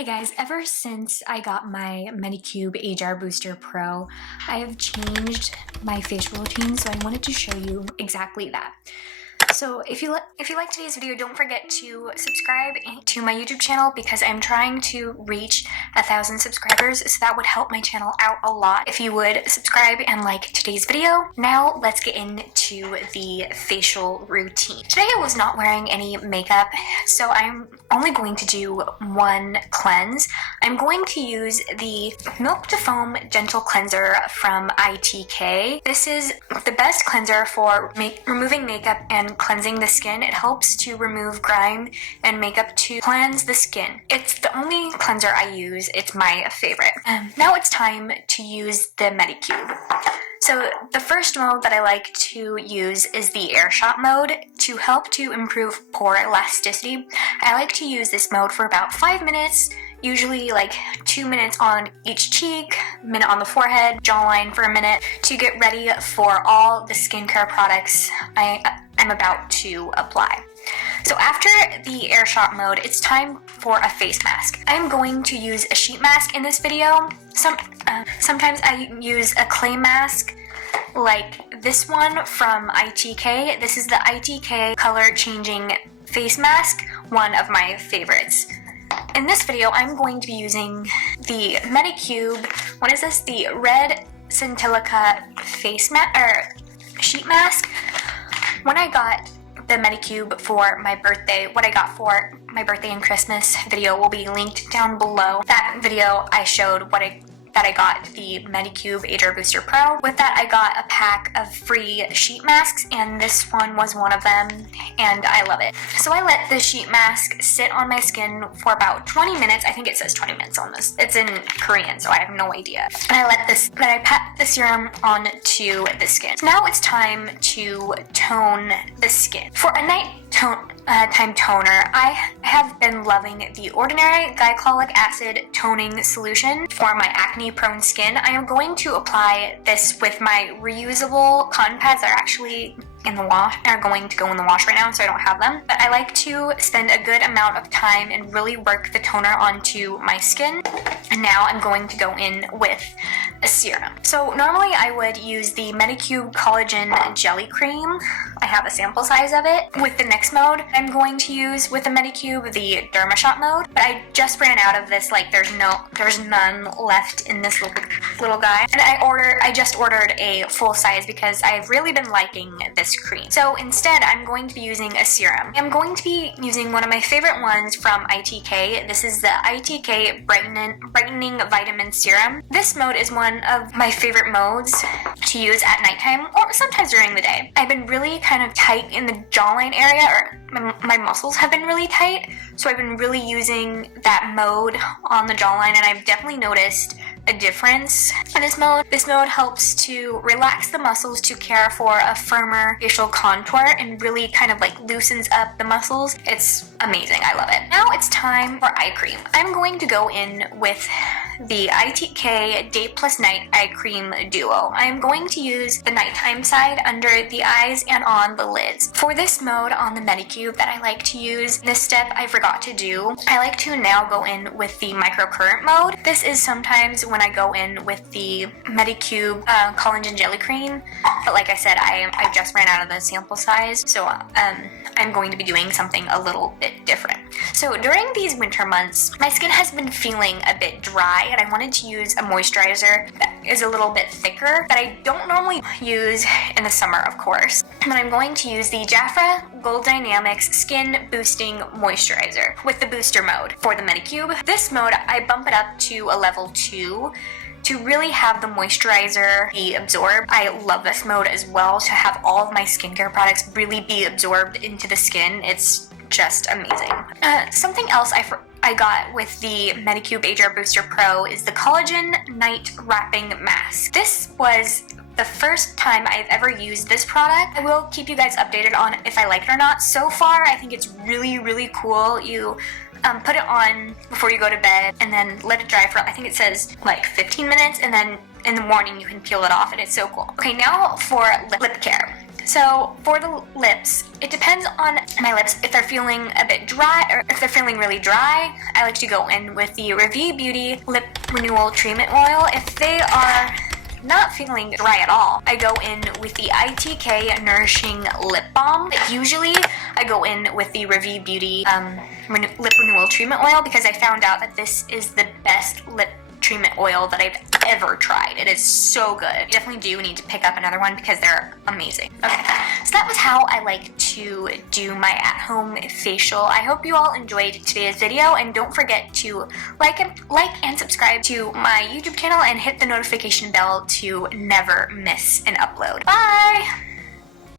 Hey guys, ever since I got my Medicube HR Booster Pro, I have changed my facial routine, so I wanted to show you exactly that. So if you like today's video, don't forget to subscribe to my YouTube channel because I'm trying to reach 1,000 subscribers, so that would help my channel out a lot if you would subscribe and like today's video. Now let's get into the facial routine. Today I was not wearing any makeup, so I'm only going to do one cleanse. I'm going to use the Milk to Foam Gentle Cleanser from ITK. This is the best cleanser for removing makeup and cleansing the skin. It helps to remove grime and makeup to cleanse the skin. It's the only cleanser I use. It's my favorite. Now it's time to use the Medicube. So the first mode that I like to use is the air shot mode to help to improve pore elasticity. I like to use this mode for about 5 minutes, usually like 2 minutes on each cheek, a minute on the forehead, jawline for a minute, to get ready for all the skincare products I'm about to apply. So after the air shot mode, it's time for a face mask. I'm going to use a sheet mask in this video. Sometimes I use a clay mask like this one from ITK. This is the ITK color changing face mask, one of my favorites. In this video, I'm going to be using the Medicube, what is this? The red centellica face mask, or sheet mask. When I got the Medicube for my birthday, what I got for my birthday and Christmas video will be linked down below. That video I showed that I got the Medicube HR Booster Pro. With that, I got a pack of free sheet masks, and this one was one of them, and I love it. So I let the sheet mask sit on my skin for about 20 minutes. I think it says 20 minutes on this. It's in Korean, so I have no idea. And I pat the serum onto the skin. Now it's time to tone the skin. For a night time toner, I have been loving the Ordinary Glycolic Acid Toning Solution for my acne-prone skin. I am going to apply this with my reusable cotton pads that are actually in the wash, are going to go in the wash right now, so I don't have them. But I like to spend a good amount of time and really work the toner onto my skin. And now I'm going to go in with a serum. So normally I would use the Medicube Collagen Jelly Cream. I have a sample size of it. With the next mode, I'm going to use with the Medicube the Derma-shot mode. But I just ran out of this, like there's none left in this little guy. And I just ordered a full size because I've really been liking this cream. So instead, I'm going to be using a serum. I'm going to be using one of my favorite ones from ITK. This is the ITK Brightening Vitamin Serum. This mode is one of my favorite modes to use at nighttime or sometimes during the day. I've been really kind of tight in the jawline area, or my muscles have been really tight, so I've been really using that mode on the jawline, and I've definitely noticed a difference in this mode. This mode helps to relax the muscles to care for a firmer facial contour and really kind of like loosens up the muscles. It's amazing. I love it. Now it's time for eye cream. I'm going to go in with the ITK Day Plus Night Eye Cream Duo. I'm going to use the nighttime side under the eyes and on the lids. For this mode on the Medicube that I like to use, this step I forgot to do. I like to now go in with the microcurrent mode. This is sometimes when I go in with the Medicube Collagen Jelly Cream, but like I said, I just ran out of the sample size, so I'm going to be doing something a little bit different. So during these winter months, my skin has been feeling a bit dry, and I wanted to use a moisturizer that is a little bit thicker that I don't normally use in the summer, of course. But I'm going to use the Jafra Gold Dynamics Skin Boosting Moisturizer with the booster mode for the Medicube. This mode, I bump it up to a level 2 to really have the moisturizer be absorbed. I love this mode as well, to have all of my skincare products really be absorbed into the skin. It's just amazing. Something else I got with the Medicube HR Booster Pro is the Collagen Night Wrapping Mask. This was the first time I've ever used this product. I will keep you guys updated on if I like it or not. So far, I think it's really, really cool. You put it on before you go to bed and then let it dry for, I think it says like 15 minutes, and then in the morning you can peel it off, and it's so cool. Okay, now for lip care. So for the lips, it depends on my lips. If they're feeling a bit dry or if they're feeling really dry, I like to go in with the Ravie Beauty Lip Renewal Treatment Oil. If they are not feeling dry at all, I go in with the ITK Nourishing Lip Balm. Usually I go in with the Ravie Beauty Lip Renewal Treatment Oil because I found out that this is the best lip treatment oil that I've ever tried. It is so good. You definitely do need to pick up another one because they're amazing. Okay, so that was how I like to do my at-home facial. I hope you all enjoyed today's video, and don't forget to like and subscribe to my YouTube channel and hit the notification bell to never miss an upload. Bye!